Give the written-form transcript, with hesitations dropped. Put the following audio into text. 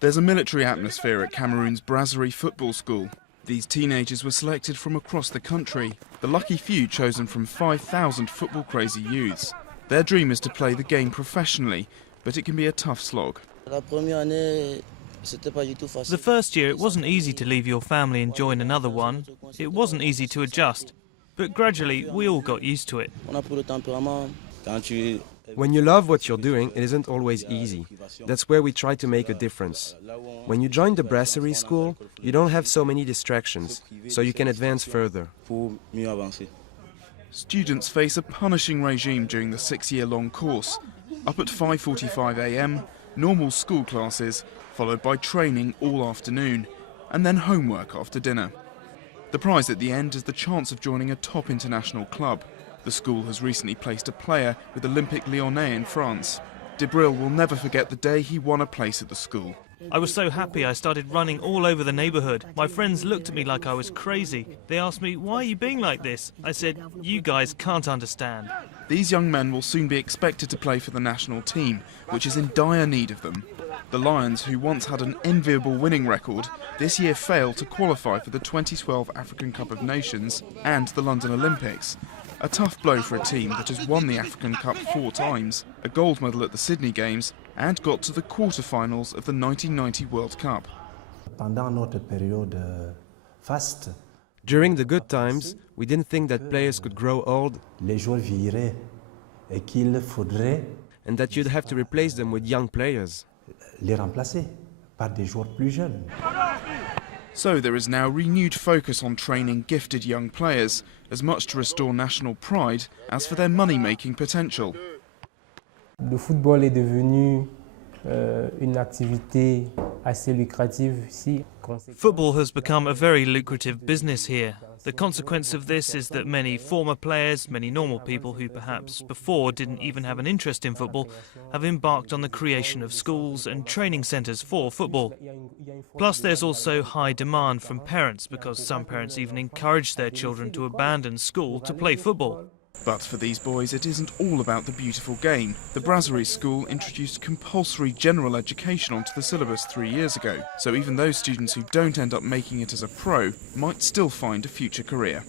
There's a military atmosphere at Cameroon's Brasserie football school. These teenagers were selected from across the country, the lucky few chosen from 5,000 football-crazy youths. Their dream is to play the game professionally, but it can be a tough slog. The first year it wasn't easy to leave your family and join another one. It wasn't easy to adjust, but gradually we all got used to it. When you love what you're doing, it isn't always easy. That's where we try to make a difference. When you join the Brasserie school, you don't have so many distractions, so you can advance further. Students face a punishing regime during the 6-year-long course. Up at 5:45 a.m, normal school classes, followed by training all afternoon, and then homework after dinner. The prize at the end is the chance of joining a top international club. The school has recently placed a player with Olympique Lyonnais in France. Debril will never forget the day he won a place at the school. I was so happy I started running all over the neighbourhood. My friends looked at me like I was crazy. They asked me, "Why are you being like this?" I said, "You guys can't understand." These young men will soon be expected to play for the national team, which is in dire need of them. The Lions, who once had an enviable winning record, this year failed to qualify for the 2012 African Cup of Nations and the London Olympics. A tough blow for a team that has won the African Cup 4 times, a gold medal at the Sydney Games, and got to the quarter-finals of the 1990 World Cup. During the good times, we didn't think that players could grow old and that you'd have to replace them with young players. So there is now renewed focus on training gifted young players, as much to restore national pride as for their money-making potential. Le football est devenu une activité assez lucrative ici. Football has become a very lucrative business here. The consequence of this is that many former players, many normal people who perhaps before didn't even have an interest in football, have embarked on the creation of schools and training centres for football. Plus there's also high demand from parents, because some parents even encourage their children to abandon school to play football. But for these boys, it isn't all about the beautiful game. The Brasserie School introduced compulsory general education onto the syllabus 3 years ago, so even those students who don't end up making it as a pro might still find a future career.